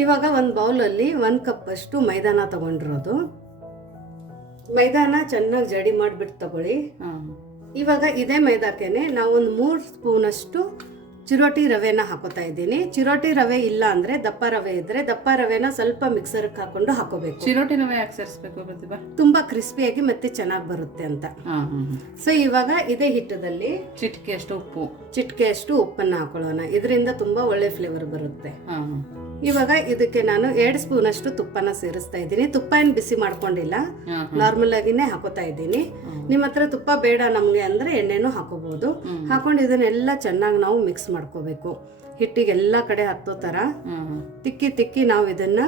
ಇವಾಗ ಒಂದು ಬೌಲಲ್ಲಿ 1 ಕಪ್ ಅಷ್ಟು ಮೈದಾನ ತಗೊಂಡಿರೋದು. ಮೈದಾನ ಚೆನ್ನಾಗಿ ಜಡಿ ಮಾಡಿಬಿಟ್ಟು ತಗೊಳ್ಳಿ. ಇವಾಗ ಇದೇ ಮೈದಾಕೇನೆ ನಾವು ಒಂದು 3 ಸ್ಪೂನ್ ಅಷ್ಟು ಚಿರೋಟಿ ರವೆನ ಹಾಕೋತಾ ಇದ್ದೀನಿ. ಚಿರೋಟಿ ರವೆ ಇಲ್ಲ ಅಂದ್ರೆ ದಪ್ಪ ರವೆ ಇದ್ರೆ ದಪ್ಪ ರವೆನ ಸ್ವಲ್ಪ ಮಿಕ್ಸರ್ಗೆ ಹಾಕೊಂಡು ಹಾಕೋಬೇಕು. ಚಿರೋಟಿ ರವೆ ಯಾಕೆ ಸೇರಿಸಬೇಕು ಪ್ರತಿಭಾ? ತುಂಬಾ ಕ್ರಿಸ್ಪಿಯಾಗಿ ಮತ್ತೆ ಚೆನ್ನಾಗಿ ಬರುತ್ತೆ ಅಂತ. ಸೊ ಇವಾಗ ಇದೇ ಹಿಟ್ಟದಲ್ಲಿ ಚಿಟಿಕೆ ಅಷ್ಟು ಉಪ್ಪನ್ನ ಹಾಕೊಳ್ಳೋಣ. ಇದರಿಂದ ತುಂಬಾ ಒಳ್ಳೆ ಫ್ಲೇವರ್ ಬರುತ್ತೆ. ಇವಾಗ ಇದಕ್ಕೆ ನಾನು 2 ಸ್ಪೂನ್ ಅಷ್ಟು ತುಪ್ಪನ ಸೇರಿಸ್ತಾ ಇದ್ದೀನಿ. ತುಪ್ಪ ಏನು ಬಿಸಿ ಮಾಡ್ಕೊಂಡಿಲ್ಲ, ನಾರ್ಮಲ್ ಆಗಿನೇ ಹಾಕೋತಾ ಇದ್ದೀನಿ. ನಿಮ್ಮ ಹತ್ರ ತುಪ್ಪ ಬೇಡ ನಮ್ಗೆ ಅಂದ್ರೆ ಎಣ್ಣೆನೂ ಹಾಕೋಬಹುದು. ಹಾಕೊಂಡು ಇದನ್ನೆಲ್ಲ ಚೆನ್ನಾಗಿ ನಾವು ಮಿಕ್ಸ್ ಮಾಡ್ಕೋಬೇಕು. ಹಿಟ್ಟಿಗೆಲ್ಲ ಕಡೆ ಹತ್ತೋ ತರ ತಿಕ್ಕಿ ನಾವು ಇದನ್ನ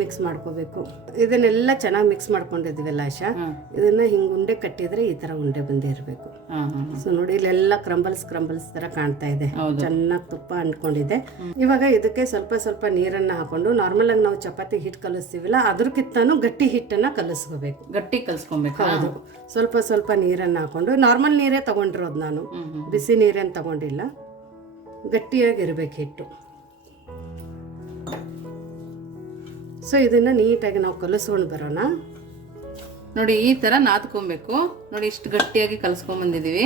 ಮಿಕ್ಸ್ ಮಾಡ್ಕೋಬೇಕು. ಇದನ್ನೆಲ್ಲ ಚೆನ್ನಾಗಿ ಮಿಕ್ಸ್ ಮಾಡ್ಕೊಂಡಿದ್ದೀವಲ್ಲ ಆಶಾ, ಇದನ್ನ ಹಿಂಗ್ ಉಂಡೆ ಕಟ್ಟಿದ್ರೆ ಈ ತರ ಉಂಡೆ ಬಂದೇ ಇರಬೇಕು. ಸೊ ನೋಡಿ ಇಲ್ಲೆಲ್ಲ ಕ್ರಂಬಲ್ಸ್ ತರ ಕಾಣ್ತಾ ಇದೆ. ಚೆನ್ನಾಗಿ ತುಪ್ಪ ಅಂಟ್ಕೊಂಡಿದೆ. ಇವಾಗ ಇದಕ್ಕೆ ಸ್ವಲ್ಪ ನೀರನ್ನ ಹಾಕೊಂಡು ನಾರ್ಮಲ್ ಆಗಿ ನಾವು ಚಪಾತಿ ಹಿಟ್ಟು ಕಲಿಸ್ತೀವಲ್ಲ ಅದ್ರಕ್ಕಿಂತನೂ ಗಟ್ಟಿ ಹಿಟ್ಟನ್ನ ಕಲಿಸ್ಕೋಬೇಕು. ಗಟ್ಟಿ ಕಲಿಸ್ಕೊಬೇಕು. ಹೌದು, ಸ್ವಲ್ಪ ನೀರನ್ನ ಹಾಕೊಂಡು ನಾರ್ಮಲ್ ನೀರೇ ತಗೊಂಡಿರೋದು ನಾನು, ಬಿಸಿ ನೀರೇನು ತಗೊಂಡಿಲ್ಲ. ಗಟ್ಟಿಯಾಗಿರ್ಬೇಕು ಹಿಟ್ಟು. ಸೊ ಇದನ್ನ ನೀಟಾಗಿ ನಾವು ಕಲಿಸ್ಕೊಂಡು ಬರೋಣ. ನೋಡಿ ಈ ತರ ನಾದ್ಕೊಬೇಕು. ನೋಡಿ ಇಷ್ಟು ಗಟ್ಟಿಯಾಗಿ ಕಲಿಸ್ಕೊಂಡ್ ಬಂದಿದೀವಿ.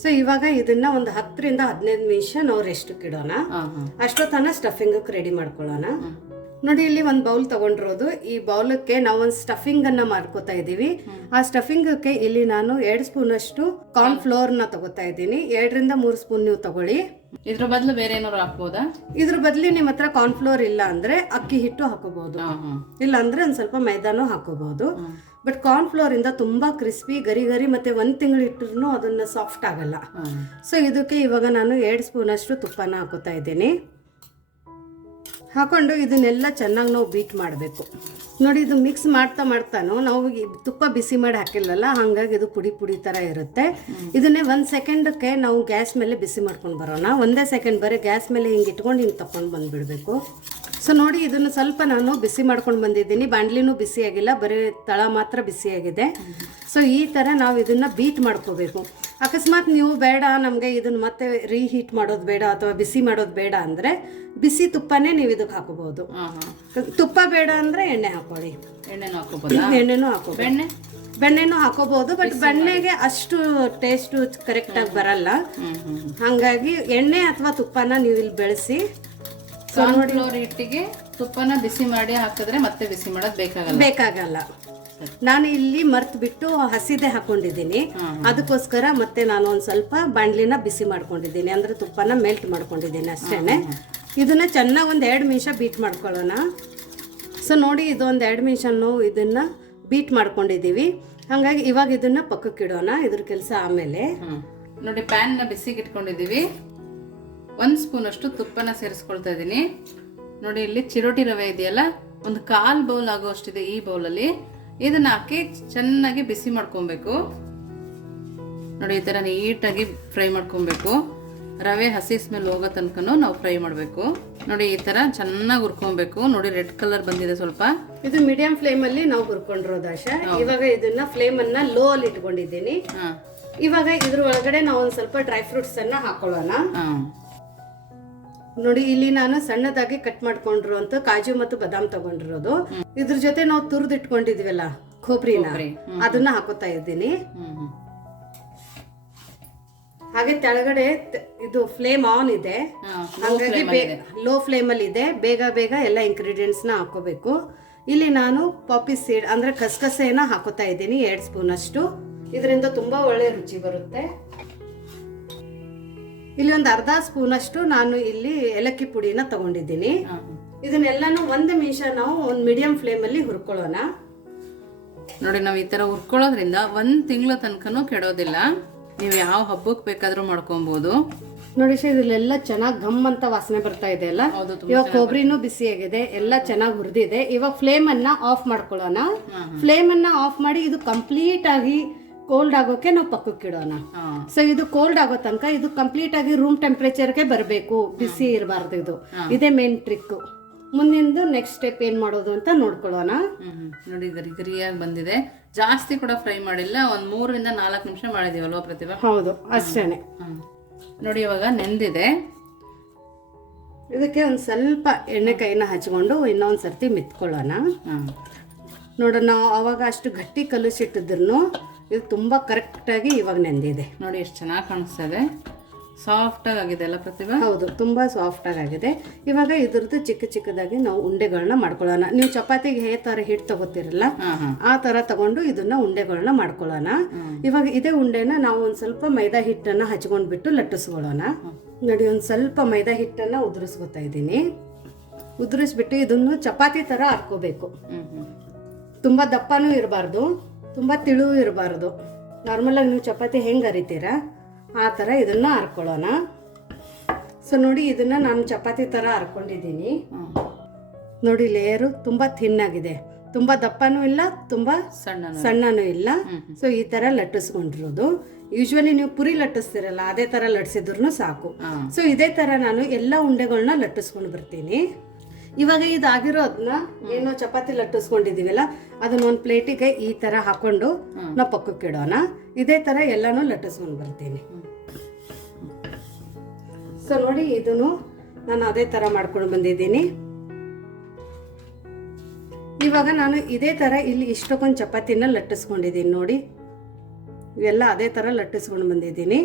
ಸೊ ಇವಾಗ ಇದನ್ನ ಒಂದು 10 ರಿಂದ 15 ನಿಮಿಷ ನಾವು ರೆಸ್ಟ್ ಇಡೋಣ. ಅಷ್ಟೊತ್ತನ ಸ್ಟಫಿಂಗ್ ರೆಡಿ ಮಾಡ್ಕೊಳ್ಳೋಣ. ನೋಡಿ ಇಲ್ಲಿ ಒಂದು ಬೌಲ್ ತಗೊಂಡಿರೋದು. ಈ ಬೌಲಕ್ಕೆ ನಾವು ಒಂದು ಸ್ಟಫಿಂಗ್ ಅನ್ನ ಮಾಡ್ಕೋತಾ ಇದೀವಿ. ಆ ಸ್ಟಫಿಂಗಕ್ಕೆ ಇಲ್ಲಿ ನಾನು 2 ಸ್ಪೂನ್ ಅಷ್ಟು ಕಾರ್ನ್ ಫ್ಲೋರ್ ನ ತಗೋತಾ ಇದ್ದೀನಿ. 2 ರಿಂದ 3 ಸ್ಪೂನ್ ನೀವು ತಗೊಳ್ಳಿ. ಇದ್ರ ಬದಲು ಬೇರೆ ಏನಾದ್ರು ಹಾಕ್ಬೋದಾ? ಇದ್ರ ಬದಲು ನಿಮ್ಮ ಹತ್ರ ಕಾರ್ನ್ ಫ್ಲೋರ್ ಇಲ್ಲ ಅಂದ್ರೆ ಅಕ್ಕಿ ಹಿಟ್ಟು ಹಾಕೋಬಹುದು, ಇಲ್ಲ ಅಂದ್ರೆ ಒಂದ್ ಸ್ವಲ್ಪ ಮೈದಾನೂ ಹಾಕೋಬಹುದು. ಬಟ್ ಕಾರ್ನ್ ಫ್ಲೋರ್ ಇಂದ ತುಂಬಾ ಕ್ರಿಸ್ಪಿ ಗರಿ ಮತ್ತೆ 1 ತಿಂಗಳು ಇಟ್ಟರು ಅದನ್ನ ಸಾಫ್ಟ್ ಆಗಲ್ಲ. ಸೊ ಇದಕ್ಕೆ ಇವಾಗ ನಾನು 2 ಸ್ಪೂನ್ ಅಷ್ಟು ತುಪ್ಪನ ಹಾಕೋತಾ ಇದ್ದೀನಿ. ಹಾಕೊಂಡು ಇದನ್ನೆಲ್ಲ ಚೆನ್ನಾಗಿ ನಾವು ಬೀಟ್ ಮಾಡಬೇಕು. ನೋಡಿ ಇದು ಮಿಕ್ಸ್ ಮಾಡ್ತಾನು ನಾವು ತುಪ್ಪ ಬಿಸಿ ಮಾಡಿ ಹಾಕಿಲ್ಲಲ್ಲ, ಹಾಗಾಗಿ ಇದು ಪುಡಿ ತರ ಇರುತ್ತೆ. ಇದನ್ನೇ 1 ಸೆಕೆಂಡಕ್ಕೆ ನಾವು ಗ್ಯಾಸ್ ಮೇಲೆ ಬಿಸಿ ಮಾಡ್ಕೊಂಡು ಬರೋಣ. 1 ಸೆಕೆಂಡ್ ಬರೀ ಗ್ಯಾಸ್ ಮೇಲೆ ಹಿಂಗೆ ಇಟ್ಕೊಂಡು ಹಿಂಗೆ ತಕೊಂಡು ಬಂದ್ಬಿಡ್ಬೇಕು. ಸೊ ನೋಡಿ ಇದನ್ನು ಸ್ವಲ್ಪ ನಾನು ಬಿಸಿ ಮಾಡ್ಕೊಂಡು ಬಂದಿದ್ದೀನಿ. ಬಾಂಡ್ಲಿನೂ ಬಿಸಿಯಾಗಿಲ್ಲ, ಬರೀ ತಳ ಮಾತ್ರ ಬಿಸಿಯಾಗಿದೆ. ಸೊ ಈ ಥರ ನಾವು ಇದನ್ನು ಬೀಟ್ ಮಾಡ್ಕೋಬೇಕು. ಅಕಸ್ಮಾತ್ ನೀವು ಬೇಡ ನಮಗೆ ಇದನ್ನು ಮತ್ತೆ ರೀಹೀಟ್ ಮಾಡೋದು ಬೇಡ ಅಥವಾ ಬಿಸಿ ಮಾಡೋದು ಬೇಡ ಅಂದರೆ ಬಿಸಿ ತುಪ್ಪನೇ ನೀವು ಇದಕ್ಕೆ ಹಾಕೋಬಹುದು. ತುಪ್ಪ ಬೇಡ ಅಂದರೆ ಎಣ್ಣೆ ಹಾಕೊಳ್ಳಿ. ಎಣ್ಣೆನೂ ಹಾಕೋಬಹುದು. ಬೆಣ್ಣೆನೂ ಹಾಕೋಬಹುದು. ಬಟ್ ಬೆಣ್ಣೆಗೆ ಅಷ್ಟು ಟೇಸ್ಟ್ ಕರೆಕ್ಟ್ ಆಗಿ ಬರಲ್ಲ. ಹಾಗಾಗಿ ಎಣ್ಣೆ ಅಥವಾ ತುಪ್ಪನ ನೀವು ಇಲ್ಲಿ ಬೆಳೆಸಿ. ಫ್ಲೋರ್ ಹಿಟ್ಟಿಗೆ ತುಪ್ಪನ ಬಿಸಿ ಮಾಡಿ ಹಾಕಿದ್ರೆ ಮತ್ತೆ ಬಿಸಿ ಮಾಡೋದು ಬೇಕಾಗಲ್ಲ. ನಾನು ಇಲ್ಲಿ ಮರ್ತ್ ಬಿಟ್ಟು ಹಸಿದೆ ಹಾಕೊಂಡಿದ್ದೀನಿ. ಅದಕ್ಕೋಸ್ಕರ ಮತ್ತೆ ನಾನು ಒಂದ್ ಸ್ವಲ್ಪ ಬಾಂಡ್ಲಿನ ಬಿಸಿ ಮಾಡ್ಕೊಂಡಿದ್ದೀನಿ, ಅಂದ್ರೆ ತುಪ್ಪನ ಮೆಲ್ಟ್ ಮಾಡ್ಕೊಂಡಿದ್ದೀನಿ ಅಷ್ಟೇನೆ. ಇದನ್ನ ಚೆನ್ನಾಗಿ 1-2 ನಿಮಿಷ ಬೀಟ್ ಮಾಡ್ಕೊಳ್ಳೋಣ. ಸೊ ನೋಡಿ ಇದು 1-2 ನಿಮಿಷ ಇದನ್ನ ಬೀಟ್ ಮಾಡ್ಕೊಂಡಿದೀವಿ. ಹಾಗಾಗಿ ಇವಾಗ ಇದನ್ನ ಪಕ್ಕಕ್ಕೆ ಇಡೋಣ. ಇದ್ರ ಕೆಲಸ ಆಮೇಲೆ. ನೋಡಿ ಪ್ಯಾನ್ ನ ಬಿಸಿಗೆ ಇಟ್ಕೊಂಡಿದೀವಿ. 1 ಸ್ಪೂನ್ ಅಷ್ಟು ತುಪ್ಪನ ಸೇರಿಸ್ಕೊಳ್ತಾ ಇದ್ದೀನಿ. ನೋಡಿ ಇಲ್ಲಿ ಚಿರೋಟಿ ರವೆ ಇದೆಯಲ್ಲ, ಒಂದು 1/4 ಬೌಲ್ ಆಗುವಷ್ಟಿದೆ ಈ ಬೌಲಲ್ಲಿ. ಇದನ್ನ ಹಾಕಿ ಚೆನ್ನಾಗಿ ಬಿಸಿ ಮಾಡ್ಕೊಬೇಕು. ನೋಡಿ ಈ ತರ ನೀಟಾಗಿ ಫ್ರೈ ಮಾಡ್ಕೊಬೇಕು. ರವೆ ಹಸಿ ಸ್ಮೆಲ್ ಹೋಗೋ ತನಕನೂ ನಾವು ಫ್ರೈ ಮಾಡಬೇಕು. ನೋಡಿ ಈ ತರ ಚೆನ್ನಾಗಿ ಹುರ್ಕೊಬೇಕು. ನೋಡಿ ರೆಡ್ ಕಲರ್ ಬಂದಿದೆ ಸ್ವಲ್ಪ. ಇದು ಮೀಡಿಯಂ ಫ್ಲೇಮ್ ಅಲ್ಲಿ ನಾವು ಹುರ್ಕೊಂಡಿರೋದು ಆಶಾ. ಇವಾಗ ಇದನ್ನ ಫ್ಲೇಮ್ ಅನ್ನ ಲೋ ಅಲ್ಲಿ ಇಟ್ಕೊಂಡಿದ್ದೀನಿ. ಇವಾಗ ಇದ್ರ ಒಳಗಡೆ ನಾವು ಒಂದ್ ಸ್ವಲ್ಪ ಡ್ರೈ ಫ್ರೂಟ್ಸ್ ಅನ್ನ ಹಾಕೊಳ್ಳೋಣ. ನೋಡಿ ಇಲ್ಲಿ ನಾನು ಸಣ್ಣದಾಗಿ ಕಟ್ ಮಾಡ್ಕೊಂಡಿರುವಂತ ಕಾಜು ಮತ್ತು ಬಾದಾಮ್ ತಗೊಂಡಿರೋದು. ಇದ್ರ ಜೊತೆ ನಾವು ತುರ್ದು ಇಟ್ಕೊಂಡಿದ್ವಲ್ಲ ಕೊಬ್ಬರಿನ, ಅದನ್ನ ಹಾಕೋತಾ ಇದ್ದೀನಿ. ಹಾಗೆ ತೆಳಗಡೆ ಇದು ಫ್ಲೇಮ್ ಆನ್ ಇದೆ, ಹಾಗಾಗಿ ಲೋ ಫ್ಲೇಮ್ ಅಲ್ಲಿ ಇದೆ. ಬೇಗ ಎಲ್ಲ ಇಂಗ್ರೀಡಿಯೆಂಟ್ಸ್ ನ ಹಾಕೋಬೇಕು. ಇಲ್ಲಿ ನಾನು ಪಾಪಿ ಸೀಡ್ ಅಂದ್ರೆ ಗಸಗಸೆನ ಹಾಕೋತಾ ಇದ್ದೀನಿ 2 ಸ್ಪೂನ್ ಅಷ್ಟು. ಇದರಿಂದ ತುಂಬಾ ಒಳ್ಳೆ ರುಚಿ ಬರುತ್ತೆ. ಇಲ್ಲಿ ಒಂದು 1/2 ಸ್ಪೂನ್ ಅಷ್ಟು ನಾನು ಇಲ್ಲಿ ಏಲಕ್ಕಿ ಪುಡಿನ ತಗೊಂಡಿದ್ದೀನಿ. ಇದನ್ನೆಲ್ಲಾನು 1 ನಿಮಿಷ ನಾವು ಒಂದು ಮೀಡಿಯಂ ಫ್ಲೇಮ್ ಅಲ್ಲಿ ಹುರ್ಕೊಳ್ಳೋಣ. ನೋಡಿ ನಾವು ಈ ತರ ಹುರ್ಕೊಳ್ಳೋದ್ರಿಂದ 1 ತಿಂಗಳ ತನಕನೂ ಕೆಡೋದಿಲ್ಲ. ನೀವು ಯಾವ ಹಬ್ಬಕ್ಕೆ ಬೇಕಾದ್ರೂ ಮಾಡ್ಕೊಬಹುದು. ನೋಡಿ ಇದ್ರಲ್ಲೆಲ್ಲ ಚೆನ್ನಾಗಿ ಘಮ್ ಅಂತ ವಾಸನೆ ಬರ್ತಾ ಇದೆ ಅಲ್ಲ. ಇವಾಗ ಕೊಬ್ಬರಿನೂ ಬಿಸಿಯಾಗಿದೆ, ಎಲ್ಲ ಚೆನ್ನಾಗಿ ಹುರಿದಿದೆ. ಇವಾಗ ಫ್ಲೇಮ್ ಅನ್ನ ಆಫ್ ಮಾಡ್ಕೊಳ್ಳೋಣ. ಫ್ಲೇಮ್ ಅನ್ನ ಆಫ್ ಮಾಡಿ ಇದು ಕಂಪ್ಲೀಟ್ ಆಗಿ ಕೋಲ್ಡ್ ಆಗೋಕೆ ನಾವು ಪಕ್ಕಕ್ಕೆ ಇಡೋಣ. ಸೊ ಇದು ಕೋಲ್ಡ್ ಆಗೋ ತನಕ ಇದು ಕಂಪ್ಲೀಟ್ ಆಗಿ ರೂಮ್ ಟೆಂಪರೇಚರ್ಗೆ ಬರಬೇಕು, ಬಿಸಿ ಇರಬಾರ್ದು. ಇದು ಇದೇ ಮೇನ್ ಟ್ರಿಕ್. ಮುಂದಿಂದು ನೆಕ್ಸ್ಟ್ ಸ್ಟೆಪ್ ಏನ್ ಮಾಡೋದು ಅಂತ ನೋಡ್ಕೊಳ್ಳೋಣ. ನೋಡಿ ಗರಿಯಾಗಿ ಬಂದಿದೆ. ಜಾಸ್ತಿ ಕೂಡ ಫ್ರೈ ಮಾಡಿಲ್ಲ, ಒಂದ್ 3 ರಿಂದ 4 ನಿಮಿಷ ಮಾಡಿದೀವಲ್ವಾ ಪ್ರತಿಭಾ? ಹೌದು, ಅಷ್ಟೇನೆ. ನೋಡಿ ಇವಾಗ ನೆಂದಿದೆ. ಇದಕ್ಕೆ ಒಂದು ಸ್ವಲ್ಪ ಎಣ್ಣೆ ಕೈನ ಹಚ್ಕೊಂಡು ಇನ್ನೊಂದು ಸರ್ತಿ ಮಿತ್ಕೊಳ್ಳೋಣ. ನೋಡೋಣ, ನಾವು ಅವಾಗ ಅಷ್ಟು ಗಟ್ಟಿ ಕಲಸಿಟ್ಟಿದ್ರು ಇದು ತುಂಬ ಕರೆಕ್ಟಾಗಿ ಇವಾಗ ನೆಂದಿದೆ. ನೋಡಿ ಎಷ್ಟು ಚೆನ್ನಾಗಿ ಕಾಣಿಸ್ತಾ ಇದೆ, ಸಾಫ್ಟಾಗಿ ಆಗಿದೆ ಅಲ್ಲ ಪ್ರತಿಭಾ? ಹೌದು, ತುಂಬ ಸಾಫ್ಟಾಗಿ ಆಗಿದೆ. ಇವಾಗ ಇದ್ರದ್ದು ಚಿಕ್ಕ ಚಿಕ್ಕದಾಗಿ ನಾವು ಉಂಡೆಗಳನ್ನ ಮಾಡ್ಕೊಳ್ಳೋಣ. ನೀವು ಚಪಾತಿಗೆ ಹೇ ಥರ ಹಿಟ್ಟು ತಗೋತಿರಲ್ಲ ಆ ಥರ ತಗೊಂಡು ಇದನ್ನ ಉಂಡೆಗಳನ್ನ ಮಾಡ್ಕೊಳ್ಳೋಣ. ಇವಾಗ ಇದೇ ಉಂಡೆನ ನಾವು ಒಂದು ಸ್ವಲ್ಪ ಮೈದಾ ಹಿಟ್ಟನ್ನು ಹಚ್ಕೊಂಡ್ಬಿಟ್ಟು ಲಟ್ಟಿಸ್ಕೊಳ್ಳೋಣ. ನೋಡಿ, ಒಂದು ಸ್ವಲ್ಪ ಮೈದಾ ಹಿಟ್ಟನ್ನು ಉದುರಿಸ್ಕೊತಾ ಇದ್ದೀನಿ. ಉದುರಿಸ್ಬಿಟ್ಟು ಇದನ್ನು ಚಪಾತಿ ಥರ ಹಾಕ್ಕೋಬೇಕು. ತುಂಬ ದಪ್ಪನೂ ಇರಬಾರ್ದು, ತುಂಬ ತಿಳುವು ಇರಬಾರ್ದು. ನಾರ್ಮಲಾಗಿ ನೀವು ಚಪಾತಿ ಹೆಂಗೆ ಅರಿತೀರಾ ಆ ಥರ ಇದನ್ನು ಹರ್ಕೊಳ್ಳೋಣ. ಸೊ ನೋಡಿ, ಇದನ್ನು ನಾನು ಚಪಾತಿ ಥರ ಹರ್ಕೊಂಡಿದ್ದೀನಿ. ನೋಡಿ, ಲೇಯರು ತುಂಬ ಥಿನ್ನಾಗಿದೆ, ತುಂಬ ದಪ್ಪನೂ ಇಲ್ಲ, ತುಂಬ ಸಣ್ಣನೂ ಇಲ್ಲ. ಸೊ ಈ ಥರ ಲಟ್ಟಿಸ್ಕೊಂಡಿರೋದು. ಯೂಶ್ವಲಿ ನೀವು ಪುರಿ ಲಟ್ಟಿಸ್ತಿರಲ್ಲ ಅದೇ ಥರ ಲಟ್ಟಿಸಿದ್ರು ಸಾಕು. ಸೊ ಇದೇ ಥರ ನಾನು ಎಲ್ಲ ಉಂಡೆಗಳನ್ನ ಲಟ್ಟಿಸ್ಕೊಂಡು ಬರ್ತೀನಿ. ಇವಾಗ ಇದಾಗಿರೋದನ್ನ ಏನೋ ಚಪಾತಿ ಲಟ್ಟಿಸ್ಕೊಂಡಿದ್ದೀವಲ್ಲ ಅದನ್ನ ಒಂದು ಪ್ಲೇಟಿಗೆ ಈ ಥರ ಹಾಕೊಂಡು ನಾವು ಪಕ್ಕಕ್ಕೆ ಇಡೋಣ. ಇದೇ ಥರ ಎಲ್ಲನೂ ಲಟ್ಟಿಸ್ಕೊಂಡು ಬರ್ತೀನಿ. ಸೊ ನೋಡಿ, ಇದನ್ನು ನಾನು ಅದೇ ಥರ ಮಾಡ್ಕೊಂಡು ಬಂದಿದ್ದೀನಿ. ಇವಾಗ ನಾನು ಇದೇ ಥರ ಇಲ್ಲಿ ಇಷ್ಟಕ್ಕೊಂದು ಚಪಾತಿನ ಲಟ್ಟಿಸ್ಕೊಂಡಿದ್ದೀನಿ. ನೋಡಿ, ಇವೆಲ್ಲ ಅದೇ ಥರ ಲಟ್ಟಿಸ್ಕೊಂಡು ಬಂದಿದ್ದೀನಿ.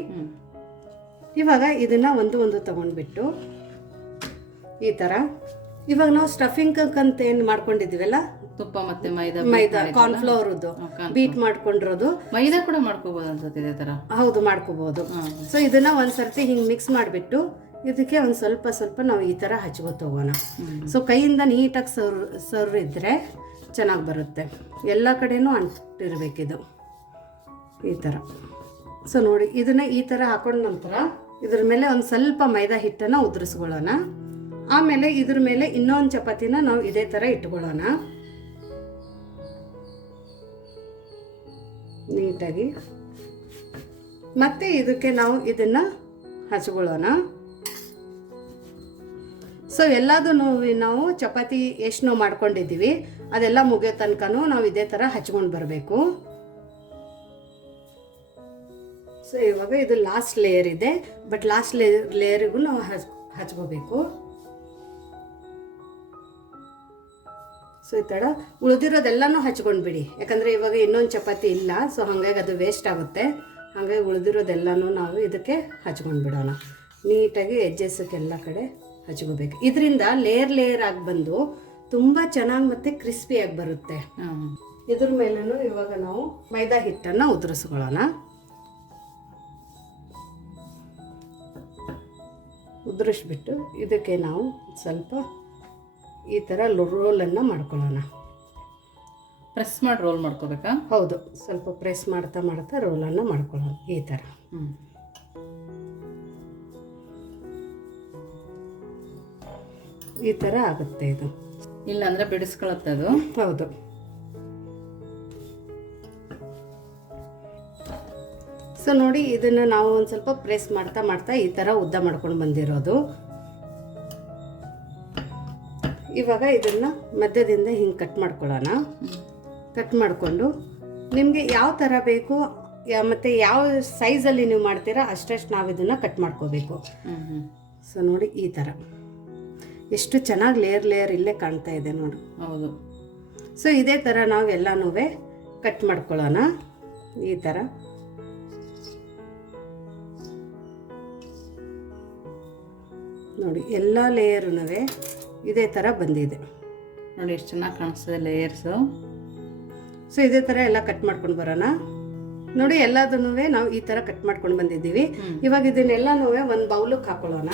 ಇವಾಗ ಇದನ್ನ ಒಂದು ತಗೊಂಡ್ಬಿಟ್ಟು ಈ ಥರ ಇವಾಗ ನಾವು ಸ್ಟಫಿಂಗ್ ಅಂತ ಏನು ಮಾಡ್ಕೊಂಡಿದ್ದೀವಲ್ಲ, ತುಪ್ಪ ಮತ್ತೆ ಮೈದಾ ಕಾರ್ನ್ಫ್ಲವರ್ದು ಬೀಟ್ ಮಾಡ್ಕೊಂಡಿರೋದು. ಮೈದಾ ಕೂಡ ಮಾಡ್ಕೋಬಹುದು ಅನ್ಸುತ್ತೆ ಇದೇ ತರ. ಹೌದು, ಮಾಡ್ಕೋಬಹುದು. ಸೊ ಇದನ್ನ ಒಂದ್ಸರ್ತಿ ಹಿಂಗೆ ಮಿಕ್ಸ್ ಮಾಡಿಬಿಟ್ಟು ಇದಕ್ಕೆ ಒಂದು ಸ್ವಲ್ಪ ನಾವು ಈ ಥರ ಹಚ್ಕೋತ ಹೋಗೋಣ. ಸೊ ಕೈಯಿಂದ ನೀಟಾಗಿ ಸರ್ವ್ ಇದ್ರೆ ಚೆನ್ನಾಗಿ ಬರುತ್ತೆ. ಎಲ್ಲ ಕಡೆನೂ ಅಂಟಿರ್ಬೇಕಿದು ಈ ಥರ. ಸೊ ನೋಡಿ, ಇದನ್ನ ಈ ಥರ ಹಾಕೊಂಡ ನಂತರ ಇದ್ರ ಮೇಲೆ ಒಂದು ಸ್ವಲ್ಪ ಮೈದಾ ಹಿಟ್ಟನ್ನು ಉದುರಿಸ್ಕೊಳ್ಳೋಣ. ಆಮೇಲೆ ಇದ್ರ ಮೇಲೆ ಇನ್ನೊಂದು ಚಪಾತಿನ ನಾವು ಇದೇ ಥರ ಇಟ್ಕೊಳ್ಳೋಣ ನೀಟಾಗಿ. ಮತ್ತೆ ಇದಕ್ಕೆ ನಾವು ಇದನ್ನ ಹಚ್ಕೊಳ್ಳೋಣ. ಸೊ ಎಲ್ಲದನ್ನು ನಾವು ಚಪಾತಿ ಎಷ್ಟು ನಾವು ಮಾಡ್ಕೊಂಡಿದ್ದೀವಿ ಅದೆಲ್ಲ ಮುಗಿಯೋ ತನಕನೂ ನಾವು ಇದೇ ಥರ ಹಚ್ಕೊಂಡು ಬರಬೇಕು. ಸೊ ಇವಾಗ ಇದು ಲಾಸ್ಟ್ ಲೇಯರ್ ಇದೆ, ಬಟ್ ಲಾಸ್ಟ್ ಲೇಯರಿಗೂ ನಾವು ಹಚ್ಕೋಬೇಕು. ಸೊ ಈ ಥರ ಉಳಿದಿರೋದೆಲ್ಲನೂ ಹಚ್ಕೊಂಡ್ಬಿಡಿ, ಯಾಕಂದರೆ ಇವಾಗ ಇನ್ನೊಂದು ಚಪಾತಿ ಇಲ್ಲ. ಸೊ ಹಾಗಾಗಿ ಅದು ವೇಸ್ಟ್ ಆಗುತ್ತೆ. ಹಾಗಾಗಿ ಉಳಿದಿರೋದೆಲ್ಲನೂ ನಾವು ಇದಕ್ಕೆ ಹಚ್ಕೊಂಡು ಬಿಡೋಣ. ನೀಟಾಗಿ ಎಡ್ಜಸ್ಸಕ್ಕೆಲ್ಲ ಕಡೆ ಹಚ್ಕೋಬೇಕು. ಇದರಿಂದ ಲೇಯರ್ ಆಗಿ ಬಂದು ತುಂಬ ಚೆನ್ನಾಗಿ ಮತ್ತು ಕ್ರಿಸ್ಪಿಯಾಗಿ ಬರುತ್ತೆ. ಇದ್ರ ಮೇಲೂ ಇವಾಗ ನಾವು ಮೈದಾ ಹಿಟ್ಟನ್ನು ಉದುರಿಸ್ಕೊಳ್ಳೋಣ. ಉದುರಿಸ್ಬಿಟ್ಟು ಇದಕ್ಕೆ ನಾವು ಸ್ವಲ್ಪ ಈ ಥರ ರೋಲನ್ನು ಮಾಡ್ಕೊಳ್ಳೋಣ. ಪ್ರೆಸ್ ಮಾಡಿ ರೋಲ್ ಮಾಡ್ಕೋಬೇಕಾ? ಹೌದು, ಸ್ವಲ್ಪ ಪ್ರೆಸ್ ಮಾಡ್ತಾ ರೋಲನ್ನು ಮಾಡ್ಕೊಳ್ಳೋಣ ಈ ಥರ. ಈ ಥರ ಆಗುತ್ತೆ ಇದು. ಇಲ್ಲ ಅಂದರೆ ಬಿಡಿಸ್ಕೊಳತ್ತೆ ಅದು. ಹೌದು. ಸೊ ನೋಡಿ, ಇದನ್ನು ನಾವು ಒಂದು ಸ್ವಲ್ಪ ಪ್ರೆಸ್ ಮಾಡ್ತಾ ಈ ಥರ ಉದ್ದ ಮಾಡ್ಕೊಂಡು ಬಂದಿರೋದು. ಇವಾಗ ಇದನ್ನು ಮಧ್ಯದಿಂದ ಹಿಂಗೆ ಕಟ್ ಮಾಡ್ಕೊಳ್ಳೋಣ. ಕಟ್ ಮಾಡಿಕೊಂಡು ನಿಮಗೆ ಯಾವ ಥರ ಬೇಕು ಮತ್ತು ಯಾವ ಸೈಜಲ್ಲಿ ನೀವು ಮಾಡ್ತೀರಾ ಅಷ್ಟಷ್ಟು ನಾವು ಇದನ್ನು ಕಟ್ ಮಾಡ್ಕೋಬೇಕು. ಸೊ ನೋಡಿ, ಈ ಥರ ಎಷ್ಟು ಚೆನ್ನಾಗಿ ಲೇಯರ್ ಇಲ್ಲೇ ಕಾಣ್ತಾ ಇದೆ ನೋಡಿ. ಹೌದು. ಸೊ ಇದೇ ಥರ ನಾವು ಎಲ್ಲನೂ ಕಟ್ ಮಾಡ್ಕೊಳ್ಳೋಣ ಈ ಥರ. ನೋಡಿ, ಎಲ್ಲ ಲೇಯರೂ ಇದೇ ಥರ ಬಂದಿದೆ. ನೋಡಿ ಎಷ್ಟು ಚೆನ್ನಾಗಿ ಕಾಣಿಸ್ತದೆ ಲೇಯರ್ಸು. ಸೊ ಇದೇ ಥರ ಎಲ್ಲ ಕಟ್ ಮಾಡ್ಕೊಂಡು ಬರೋಣ. ನೋಡಿ, ಎಲ್ಲದನ್ನೂ ನಾವು ಈ ಥರ ಕಟ್ ಮಾಡ್ಕೊಂಡು ಬಂದಿದ್ದೀವಿ. ಇವಾಗ ಇದನ್ನೆಲ್ಲನೂ ಒಂದು ಬೌಲಿಗೆ ಹಾಕೊಳ್ಳೋಣ.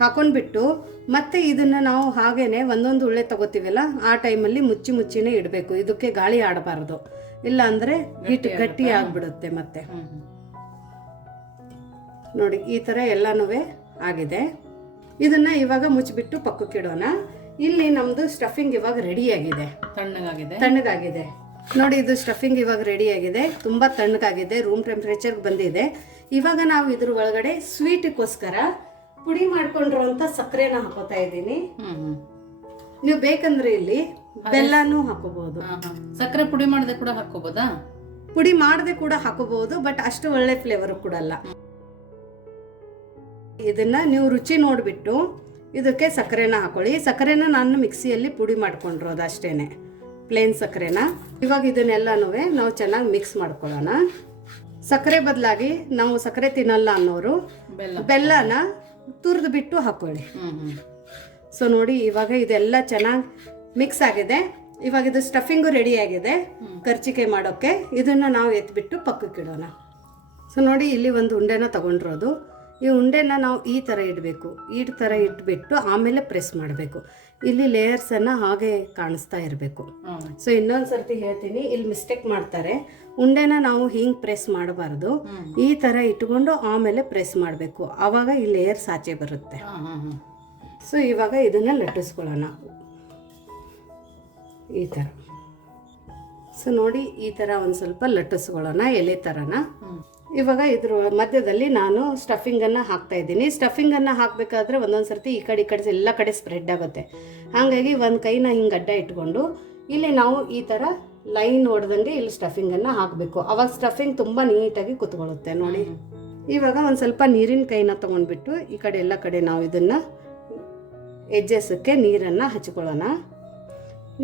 ಹಾಕೊಂಡ್ಬಿಟ್ಟು ಮತ್ತೆ ಇದನ್ನು ನಾವು ಹಾಗೇನೆ ಒಂದೊಂದು ಉಳ್ಳೆ ತಗೋತೀವಲ್ಲ ಆ ಟೈಮಲ್ಲಿ ಮುಚ್ಚಿನೇ ಇಡಬೇಕು. ಇದಕ್ಕೆ ಗಾಳಿ ಆಡಬಾರ್ದು, ಇಲ್ಲ ಅಂದರೆ ಹಿಟ್ಟು ಗಟ್ಟಿ ಆಗಿಬಿಡುತ್ತೆ ಮತ್ತೆ. ನೋಡಿ, ಈ ಥರ ಎಲ್ಲನೂ ಆಗಿದೆ. ಇದನ್ನು ಇವಾಗ ಮುಚ್ಚಿಬಿಟ್ಟು ಪಕ್ಕಕ್ಕೆ ಇಡೋಣ. ಇಲ್ಲಿ ನಮ್ಮದು ಸ್ಟಫಿಂಗ್ ಇವಾಗ ರೆಡಿಯಾಗಿದೆ. ತಣ್ಣಗಾಗಿದೆ. ನೋಡಿ, ಇದು ಸ್ಟಫಿಂಗ್ ಇವಾಗ ರೆಡಿಯಾಗಿದೆ. ತುಂಬ ತಣ್ಣಗಾಗಿದೆ, ರೂಮ್ ಟೆಂಪ್ರೇಚರ್ಗೆ ಬಂದಿದೆ. ಇವಾಗ ನಾವು ಇದ್ರ ಒಳಗಡೆ ಸ್ವೀಟಿಗೋಸ್ಕರ ಪುಡಿ ಮಾಡ್ಕೊಂಡಿರೋಂಥ ಸಕ್ಕರೆನ ಹಾಕೋತಾ ಇದ್ದೀನಿ. ನೀವು ಬೇಕಂದ್ರೆ ಇಲ್ಲಿ ಬೆಲ್ಲನೂ ಹಾಕೋಬಹುದು. ಸಕ್ಕರೆ ಪುಡಿ ಮಾಡದೆ ಕೂಡ ಹಾಕೋಬಹುದಾ? ಪುಡಿ ಮಾಡದೆ ಕೂಡ ಹಾಕೋಬಹುದು, ಬಟ್ ಅಷ್ಟು ಒಳ್ಳೆ ಫ್ಲೇವರ್ ಕೊಡಲ್ಲ. ಇದನ್ನು ನೀವು ರುಚಿ ನೋಡಿಬಿಟ್ಟು ಇದಕ್ಕೆ ಸಕ್ಕರೆನ ಹಾಕೊಳ್ಳಿ. ಸಕ್ಕರೆನ ನಾನು ಮಿಕ್ಸಿಯಲ್ಲಿ ಪುಡಿ ಮಾಡ್ಕೊಂಡಿರೋದು ಅಷ್ಟೇ, ಪ್ಲೇನ್ ಸಕ್ಕರೆನ. ಇವಾಗ ಇದನ್ನೆಲ್ಲನೂ ನಾವು ಚೆನ್ನಾಗಿ ಮಿಕ್ಸ್ ಮಾಡ್ಕೊಳ್ಳೋಣ. ಸಕ್ಕರೆ ಬದಲಾಗಿ ನಾವು ಸಕ್ಕರೆ ತಿನ್ನಲ್ಲ ಅನ್ನೋರು ಬೆಲ್ಲನ ತುರಿದು ಬಿಟ್ಟು ಹಾಕೊಳ್ಳಿ. ಸೊ ನೋಡಿ ಇವಾಗ ಇದೆಲ್ಲ ಚೆನ್ನಾಗಿ ಮಿಕ್ಸ್ ಆಗಿದೆ. ಇವಾಗ ಇದು ಸ್ಟಫಿಂಗು ರೆಡಿ ಆಗಿದೆ ಕರ್ಚಿಕಾಯಿ ಮಾಡೋಕ್ಕೆ. ಇದನ್ನು ನಾವು ಎತ್ಬಿಟ್ಟು ಪಕ್ಕಕ್ಕೆ ಇಡೋಣ. ಸೊ ನೋಡಿ ಇಲ್ಲಿ ಒಂದು ಉಂಡೆನ ತೊಗೊಂಡಿರೋದು. ಈ ಉಂಡೆನ ನಾವು ಈ ಥರ ಇಡಬೇಕು. ಈ ಥರ ಇಟ್ಬಿಟ್ಟು ಆಮೇಲೆ ಪ್ರೆಸ್ ಮಾಡಬೇಕು. ಇಲ್ಲಿ ಲೇಯರ್ಸನ್ನು ಹಾಗೆ ಕಾಣಿಸ್ತಾ ಇರಬೇಕು. ಸೊ ಇನ್ನೊಂದು ಸರ್ತಿ ಹೇಳ್ತೀನಿ, ಇಲ್ಲಿ ಮಿಸ್ಟೇಕ್ ಮಾಡ್ತಾರೆ. ಉಂಡೆನ ನಾವು ಹಿಂಗೆ ಪ್ರೆಸ್ ಮಾಡಬಾರ್ದು, ಈ ಥರ ಇಟ್ಕೊಂಡು ಆಮೇಲೆ ಪ್ರೆಸ್ ಮಾಡಬೇಕು. ಆವಾಗ ಈ ಲೇಯರ್ಸ್ ಆಚೆ ಬರುತ್ತೆ. ಸೊ ಇವಾಗ ಇದನ್ನು ಲಟ್ಟಿಸ್ಕೊಳ್ಳೋಣ ಈ ಥರ. ಸೊ ನೋಡಿ ಈ ಥರ ಒಂದು ಸ್ವಲ್ಪ ಲಟ್ಟಿಸ್ಕೊಳ್ಳೋಣ ಎಲೆ ಥರನ. ಇವಾಗ ಇದ್ರ ಮಧ್ಯದಲ್ಲಿ ನಾನು ಸ್ಟಫಿಂಗನ್ನು ಹಾಕ್ತಾ ಇದ್ದೀನಿ. ಸ್ಟಫಿಂಗನ್ನು ಹಾಕಬೇಕಾದ್ರೆ ಒಂದೊಂದು ಸರ್ತಿ ಈ ಕಡೆ ಎಲ್ಲ ಕಡೆ ಸ್ಪ್ರೆಡ್ ಆಗುತ್ತೆ. ಹಾಗಾಗಿ ಒಂದು ಕೈನ ಹಿಂಗೆ ಅಡ್ಡ ಇಟ್ಕೊಂಡು ಇಲ್ಲಿ ನಾವು ಈ ಥರ ಲೈನ್ ಹೊಡೆದಂಗೆ ಇಲ್ಲಿ ಸ್ಟಫಿಂಗನ್ನು ಹಾಕಬೇಕು. ಅವಾಗ ಸ್ಟಫಿಂಗ್ ತುಂಬ ನೀಟಾಗಿ ಕುತ್ಕೊಳ್ಳುತ್ತೆ ನೋಡಿ. ಇವಾಗ ಒಂದು ಸ್ವಲ್ಪ ನೀರಿನ ಕೈನ ತೊಗೊಂಡ್ಬಿಟ್ಟು ಈ ಕಡೆ ಎಲ್ಲ ಕಡೆ ನಾವು ಇದನ್ನು ಎಜ್ಜೆಸಕ್ಕೆ ನೀರನ್ನು ಹಚ್ಕೊಳ್ಳೋಣ.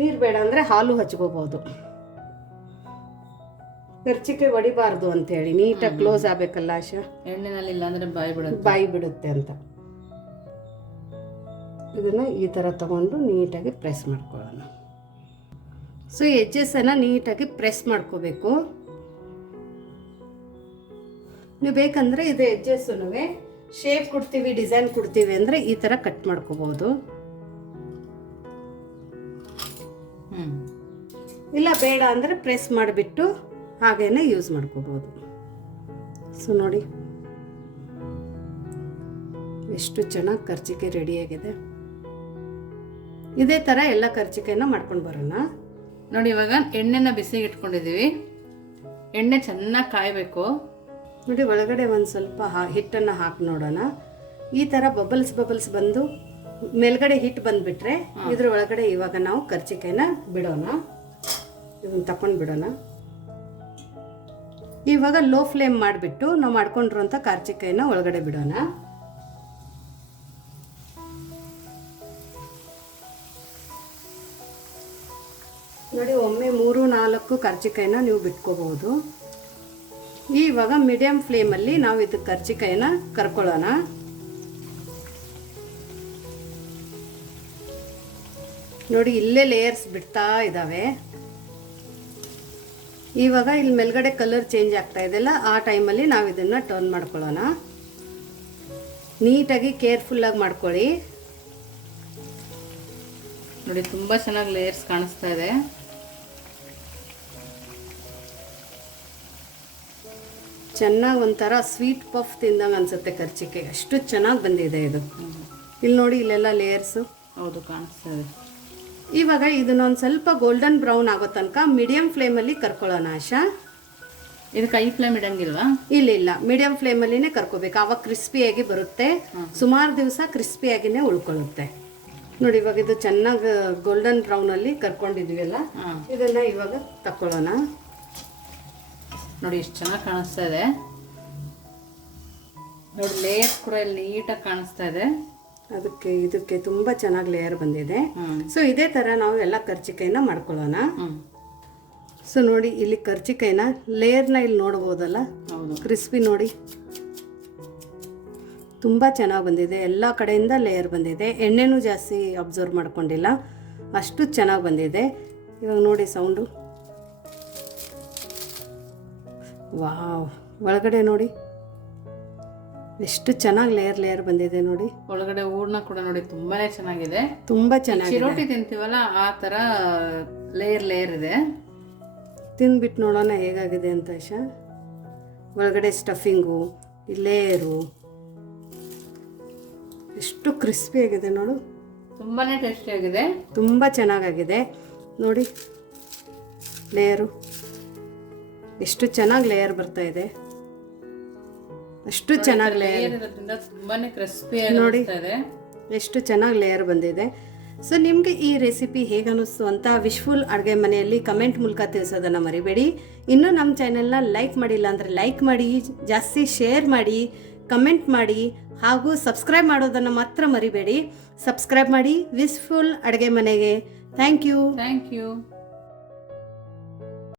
ನೀರು ಬೇಡ ಅಂದರೆ ಹಾಲು ಹಚ್ಕೋಬೋದು. ಕರ್ಚಿಕಾಯಿ ಹೊಡಿಬಾರ್ದು ಅಂತೇಳಿ ನೀಟಾಗಿ ಕ್ಲೋಸ್ ಆಗಬೇಕಲ್ಲ ಆಶಾ, ಎಣ್ಣೆನಲ್ಲಿ ಇಲ್ಲ ಅಂದರೆ ಬಾಯಿ ಬಿಡುತ್ತೆ ಅಂತ. ಇದನ್ನು ಈ ಥರ ತಗೊಂಡು ನೀಟಾಗಿ ಪ್ರೆಸ್ ಮಾಡ್ಕೊಳ್ಳೋಣ. ಸೊ ಎಜ್ಜೆಸನ್ನು ನೀಟಾಗಿ ಪ್ರೆಸ್ ಮಾಡ್ಕೋಬೇಕು. ನೀವು ಬೇಕಂದರೆ ಇದು ಎಜ್ಜೆಸ್ಸೂ ಶೇಪ್ ಕೊಡ್ತೀವಿ, ಡಿಸೈನ್ ಕೊಡ್ತೀವಿ ಅಂದರೆ ಈ ಥರ ಕಟ್ ಮಾಡ್ಕೋಬೋದು. ಇಲ್ಲ ಬೇಡ ಅಂದರೆ ಪ್ರೆಸ್ ಮಾಡಿಬಿಟ್ಟು ಹಾಗೇನೆ ಯೂಸ್ ಮಾಡ್ಕೋಬೋದು. ಸೊ ನೋಡಿ ಎಷ್ಟು ಚೆನ್ನಾಗಿ ಕರ್ಚಿಕಾಯಿ ರೆಡಿಯಾಗಿದೆ. ಇದೇ ಥರ ಎಲ್ಲ ಕರ್ಚಿಕಾಯಿನ ಮಾಡ್ಕೊಂಡು ಬರೋಣ. ನೋಡಿ ಇವಾಗ ಎಣ್ಣೆನ ಬಿಸಿಗೆ ಇಟ್ಕೊಂಡಿದ್ದೀವಿ. ಎಣ್ಣೆ ಚೆನ್ನಾಗಿ ಕಾಯಬೇಕು. ನೋಡಿ ಒಳಗಡೆ ಒಂದು ಸ್ವಲ್ಪ ಹಿಟ್ಟನ್ನು ಹಾಕಿ ನೋಡೋಣ. ಈ ಥರ ಬಬಲ್ಸ್ ಬಂದು ಮೇಲ್ಗಡೆ ಹಿಟ್ಟು ಬಂದುಬಿಟ್ರೆ ಇದ್ರ ಒಳಗಡೆ ಇವಾಗ ನಾವು ಕರ್ಚಿಕಾಯಿನ ಬಿಡೋಣ. ಇದನ್ನು ತಕೊಂಡು ಬಿಡೋಣ. ಇವಾಗ ಲೋ ಫ್ಲೇಮ್ ಮಾಡಿಬಿಟ್ಟು ನಾವು ಮಾಡ್ಕೊಂಡಿರೋಂಥ ಕರ್ಚಿಕಾಯಿನ ಒಳಗಡೆ ಬಿಡೋಣ. ನೋಡಿ ಒಮ್ಮೆ 3-4 ಕರ್ಚಿಕಾಯಿನ ನೀವು ಬಿಟ್ಕೋಬಹುದು. ಇವಾಗ ಮೀಡಿಯಂ ಫ್ಲೇಮಲ್ಲಿ ನಾವು ಇದು ಕರ್ಚಿಕಾಯಿನ ಕರ್ಕೊಳ್ಳೋಣ. ನೋಡಿ ಇಲ್ಲೇ ಲೇಯರ್ಸ್ ಬಿಡ್ತಾ ಇದ್ದಾವೆ. ಇವಾಗ ಇಲ್ಲಿ ಮೇಲ್ಗಡೆ ಕಲರ್ ಚೇಂಜ್ ಆಗ್ತಾ ಇದೆಲ್ಲ, ಆ ಟೈಮಲ್ಲಿ ನಾವು ಇದನ್ನು ಟರ್ನ್ ಮಾಡ್ಕೊಳ್ಳೋಣ. ನೀಟಾಗಿ ಕೇರ್ಫುಲ್ಲಾಗಿ ಮಾಡ್ಕೊಳ್ಳಿ. ನೋಡಿ ತುಂಬ ಚೆನ್ನಾಗಿ ಲೇಯರ್ಸ್ ಕಾಣಿಸ್ತಾ ಇದೆ. ಚೆನ್ನಾಗಿ ಒಂಥರ ಸ್ವೀಟ್ ಪಫ್ ತಿಂದಂಗೆ ಅನ್ಸುತ್ತೆ ಕರ್ಚಿಕಾಯಿ, ಅಷ್ಟು ಚೆನ್ನಾಗಿ ಬಂದಿದೆ ಇದು. ಇಲ್ಲಿ ನೋಡಿ ಇಲ್ಲೆಲ್ಲ ಲೇಯರ್ಸು. ಹೌದು ಕಾಣಿಸ್ತಾ ಇದೆ. ಇವಾಗ ಇದನ್ನೊಂದು ಸ್ವಲ್ಪ ಗೋಲ್ಡನ್ ಬ್ರೌನ್ ಆಗೋ ತನಕ ಮೀಡಿಯಂ ಫ್ಲೇಮಲ್ಲಿ ಕರ್ಕೊಳ್ಳೋಣ ಆಶಾ. ಇದಕ್ಕೆ ಹೈ ಫ್ಲೇಮ್ ಇಡಂಗಿಲ್ವಾ? ಇಲ್ಲ ಮೀಡಿಯಂ ಫ್ಲೇಮಲ್ಲಿನೇ ಕರ್ಕೋಬೇಕು. ಆವಾಗ ಕ್ರಿಸ್ಪಿಯಾಗಿ ಬರುತ್ತೆ, ಸುಮಾರು ದಿವಸ ಕ್ರಿಸ್ಪಿಯಾಗಿನೇ ಉಳ್ಕೊಳ್ಳುತ್ತೆ. ನೋಡಿ ಇವಾಗ ಇದು ಚೆನ್ನಾಗಿ ಗೋಲ್ಡನ್ ಬ್ರೌನಲ್ಲಿ ಕರ್ಕೊಂಡಿದ್ವಿಲ್ಲ, ಇದನ್ನ ಇವಾಗ ತಕ್ಕೊಳ್ಳೋಣ. ನೋಡಿ ಎಷ್ಟು ಚೆನ್ನಾಗಿ ಕಾಣಿಸ್ತಾ ಇದೆ. ನೋಡಿ ಲೇಯರ್ಸ್ ಕೂಡ ಇಲ್ಲಿ ನೀಟಾಗಿ ಕಾಣಿಸ್ತಾ ಇದೆ. ಇದಕ್ಕೆ ತುಂಬ ಚೆನ್ನಾಗಿ ಲೇಯರ್ ಬಂದಿದೆ. ಸೊ ಇದೇ ಥರ ನಾವು ಎಲ್ಲ ಕರ್ಚಿಕಾಯಿನ ಮಾಡ್ಕೊಳ್ಳೋಣ. ಸೊ ನೋಡಿ ಇಲ್ಲಿ ಕರ್ಚಿಕಾಯಿನ ಲೇಯರ್ನ ಇಲ್ಲಿ ನೋಡ್ಬೋದಲ್ಲ, ಕ್ರಿಸ್ಪಿ ನೋಡಿ ತುಂಬ ಚೆನ್ನಾಗಿ ಬಂದಿದೆ. ಎಲ್ಲ ಕಡೆಯಿಂದ ಲೇಯರ್ ಬಂದಿದೆ. ಎಣ್ಣೆನೂ ಜಾಸ್ತಿ ಅಬ್ಸರ್ವ್ ಮಾಡ್ಕೊಂಡಿಲ್ಲ, ಅಷ್ಟು ಚೆನ್ನಾಗಿ ಬಂದಿದೆ. ಇವಾಗ ನೋಡಿ ಸೌಂಡು, ವಾವ್. ಒಳಗಡೆ ನೋಡಿ ಎಷ್ಟು ಚೆನ್ನಾಗಿ ಲೇಯರ್ ಬಂದಿದೆ ನೋಡಿ. ಒಳಗಡೆ ಹೂರ್ಣ ಕೂಡ ನೋಡಿ ತುಂಬಾನೇ ಚೆನ್ನಾಗಿದೆ. ತುಂಬಾ ಚೆನ್ನಾಗಿ ಚಿರೋಟಿ ತಿಂತೀವಲ್ಲ ಆ ತರ ಲೇಯರ್ ಇದೆ. ತಿಂದ್ಬಿಟ್ಟು ನೋಡೋಣ ಹೇಗಾಗಿದೆ ಅಂತ ಆಶಾ. ಒಳಗಡೆ ಸ್ಟಫಿಂಗು, ಲೇಯರು ಎಷ್ಟು ಕ್ರಿಸ್ಪಿ ಆಗಿದೆ ನೋಡು. ತುಂಬಾನೇ ಟೇಸ್ಟಿ ಆಗಿದೆ, ತುಂಬ ಚೆನ್ನಾಗಾಗಿದೆ ನೋಡಿ. ಲೇಯರು ಎಷ್ಟು ಚೆನ್ನಾಗಿ ಲೇಯರ್ ಬರ್ತಾ ಇದೆ, ಅಷ್ಟು ಚೆನ್ನಾಗಿ ಲೇಯರ್ ತುಂಬಾನೇ ಕ್ರಿಸ್ಪಿ ನೋಡಿ, ಎಷ್ಟು ಚೆನ್ನಾಗಿ ಲೇಯರ್ ಬಂದಿದೆ. ಸೊ ನಿಮಗೆ ಈ ರೆಸಿಪಿ ಹೇಗೆ ಅನ್ನಿಸ್ತು ಅಂತ ವಿಶ್ಫುಲ್ ಅಡುಗೆ ಮನೆಯಲ್ಲಿ ಕಮೆಂಟ್ ಮೂಲಕ ತಿಳಿಸೋದನ್ನು ಮರಿಬೇಡಿ. ಇನ್ನೂ ನಮ್ಮ ಚಾನೆಲ್ನ ಲೈಕ್ ಮಾಡಿಲ್ಲ ಅಂದರೆ ಲೈಕ್ ಮಾಡಿ, ಜಾಸ್ತಿ ಶೇರ್ ಮಾಡಿ, ಕಮೆಂಟ್ ಮಾಡಿ ಹಾಗೂ ಸಬ್ಸ್ಕ್ರೈಬ್ ಮಾಡೋದನ್ನು ಮಾತ್ರ ಮರಿಬೇಡಿ. ಸಬ್ಸ್ಕ್ರೈಬ್ ಮಾಡಿ ವಿಶ್ಫುಲ್ ಅಡುಗೆ ಮನೆಗೆ. Thank you.